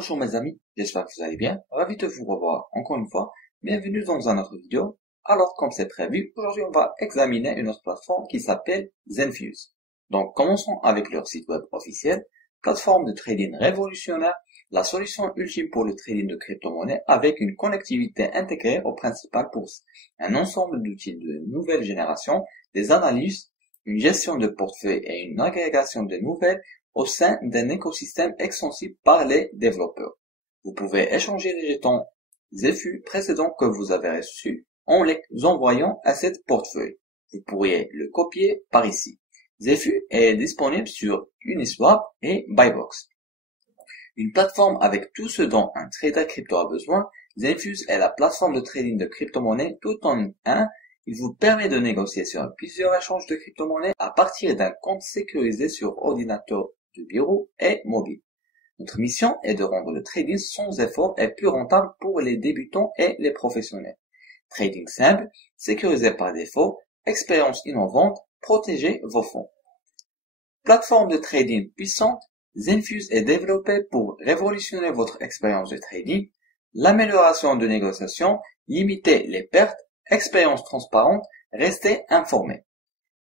Bonjour mes amis, j'espère que vous allez bien. Ravi de vous revoir encore une fois. Bienvenue dans une autre vidéo. Alors comme c'est prévu, aujourd'hui on va examiner une autre plateforme qui s'appelle Zenfuse. Donc commençons avec leur site web officiel. Plateforme de trading révolutionnaire, la solution ultime pour le trading de crypto-monnaies avec une connectivité intégrée aux principales bourses, un ensemble d'outils de nouvelle génération, des analyses, une gestion de portefeuille et une agrégation de nouvelles au sein d'un écosystème extensible par les développeurs. Vous pouvez échanger les jetons ZFU précédents que vous avez reçus en les envoyant à cette portefeuille. Vous pourriez le copier par ici. ZFU est disponible sur Uniswap et Buybox. Une plateforme avec tout ce dont un trader crypto a besoin, Zenfuse est la plateforme de trading de crypto-monnaies tout en un. Il vous permet de négocier sur plusieurs échanges de crypto-monnaies à partir d'un compte sécurisé sur ordinateur de bureau et mobile. Notre mission est de rendre le trading sans effort et plus rentable pour les débutants et les professionnels. Trading simple, sécurisé par défaut, expérience innovante, protégez vos fonds. Plateforme de trading puissante, Zenfuse est développée pour révolutionner votre expérience de trading, l'amélioration de négociation, limiter les pertes, expérience transparente, restez informé.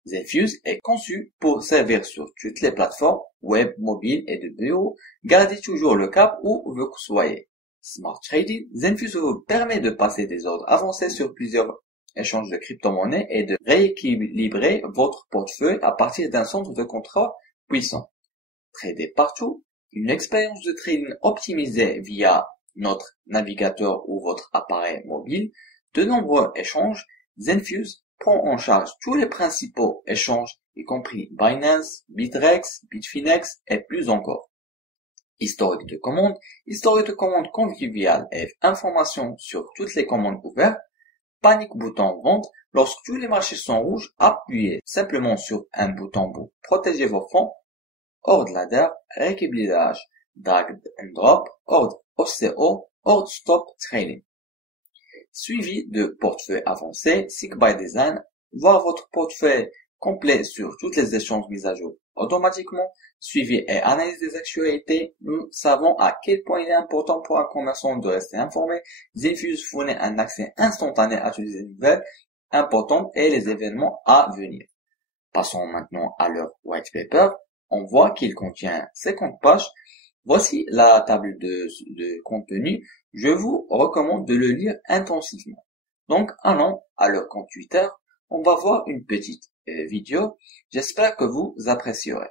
Zenfuse est conçu pour servir sur toutes les plateformes, web, mobile et de bureau. Gardez toujours le cap où vous soyez. Smart Trading, Zenfuse vous permet de passer des ordres avancés sur plusieurs échanges de crypto-monnaies et de rééquilibrer votre portefeuille à partir d'un centre de contrat puissant. Trader partout, une expérience de trading optimisée via notre navigateur ou votre appareil mobile, de nombreux échanges, Zenfuse prend en charge tous les principaux échanges, y compris Binance, Bitrex, Bitfinex et plus encore. Historique de commande convivial et information sur toutes les commandes ouvertes, panique bouton vente, lorsque tous les marchés sont rouges, appuyez simplement sur un bouton pour protéger vos fonds, ordre ladder, rééquilibrage, drag and drop, ordre OCO, ordre stop trading. Suivi de portefeuille avancé, Seek by Design, voir votre portefeuille complet sur toutes les échanges mis à jour automatiquement, suivi et analyse des actualités. Nous savons à quel point il est important pour un commerçant de rester informé. Zenfuse fournit un accès instantané à toutes les nouvelles importantes et les événements à venir. Passons maintenant à leur white paper. On voit qu'il contient 50 pages. Voici la table de contenu. Je vous recommande de le lire intensivement. Donc, allons à leur compte Twitter. On va voir une petite vidéo. J'espère que vous apprécierez.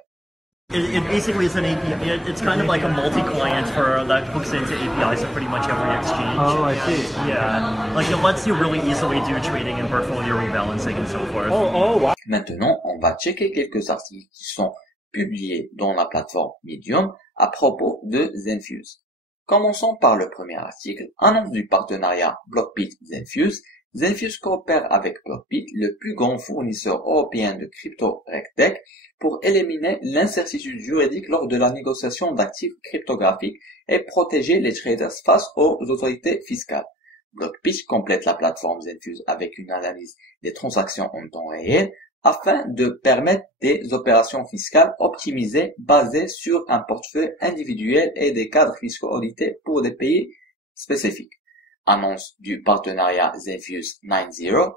It basically is an API. It's kind of like a multi-client that hooks into APIs of pretty much every exchange. Oh, I see. Yeah, like it lets you really easily do trading and portfolio rebalancing and so forth. Wow. Maintenant, on va checker quelques articles qui sont publiés dans la plateforme Medium à propos de Zenfuse. Commençons par le premier article, annonce du partenariat Blockbit-Zenfuse. Zenfuse coopère avec Blockbit, le plus grand fournisseur européen de crypto RegTech, pour éliminer l'incertitude juridique lors de la négociation d'actifs cryptographiques et protéger les traders face aux autorités fiscales. Blockbit complète la plateforme Zenfuse avec une analyse des transactions en temps réel afin de permettre des opérations fiscales optimisées basées sur un portefeuille individuel et des cadres fiscaux audités pour des pays spécifiques. Annonce du partenariat Zenfuse 9.0,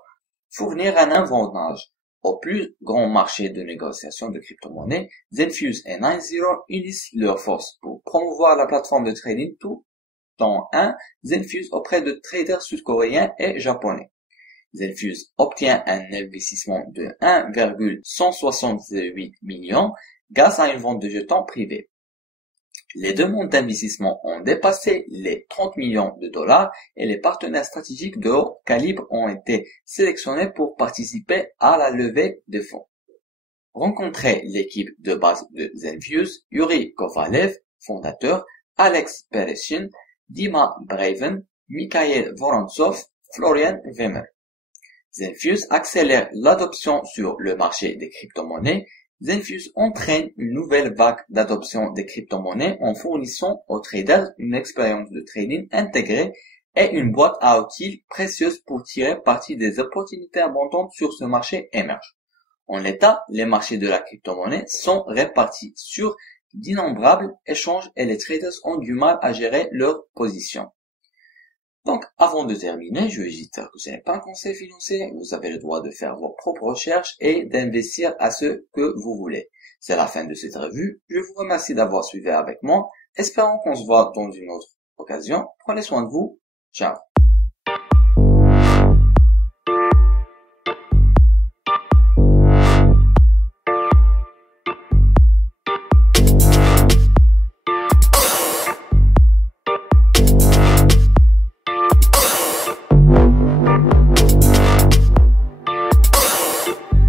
fournir un avantage au plus grand marché de négociation de crypto-monnaies. Zenfuse et 9.0 unissent leurs forces pour promouvoir la plateforme de trading tout en un Zenfuse auprès de traders sud-coréens et japonais. Zenfuse obtient un investissement de 1,168 millions grâce à une vente de jetons privés. Les demandes d'investissement ont dépassé les 30 millions de dollars et les partenaires stratégiques de haut calibre ont été sélectionnés pour participer à la levée de fonds. Rencontrez l'équipe de base de Zenfuse, Yuri Kovalev, fondateur, Alex Pereshin, Dima Braven, Mikhail Vorontsov, Florian Wemmer. Zenfuse accélère l'adoption sur le marché des crypto-monnaies. Zenfuse entraîne une nouvelle vague d'adoption des crypto-monnaies en fournissant aux traders une expérience de trading intégrée et une boîte à outils précieuse pour tirer parti des opportunités abondantes sur ce marché émergent. En l'état, les marchés de la crypto-monnaie sont répartis sur d'innombrables échanges et les traders ont du mal à gérer leur position. Donc, avant de terminer, je veux juste dire que ce n'est pas un conseil financier. Vous avez le droit de faire vos propres recherches et d'investir à ce que vous voulez. C'est la fin de cette revue. Je vous remercie d'avoir suivi avec moi. Espérons qu'on se voit dans une autre occasion. Prenez soin de vous. Ciao.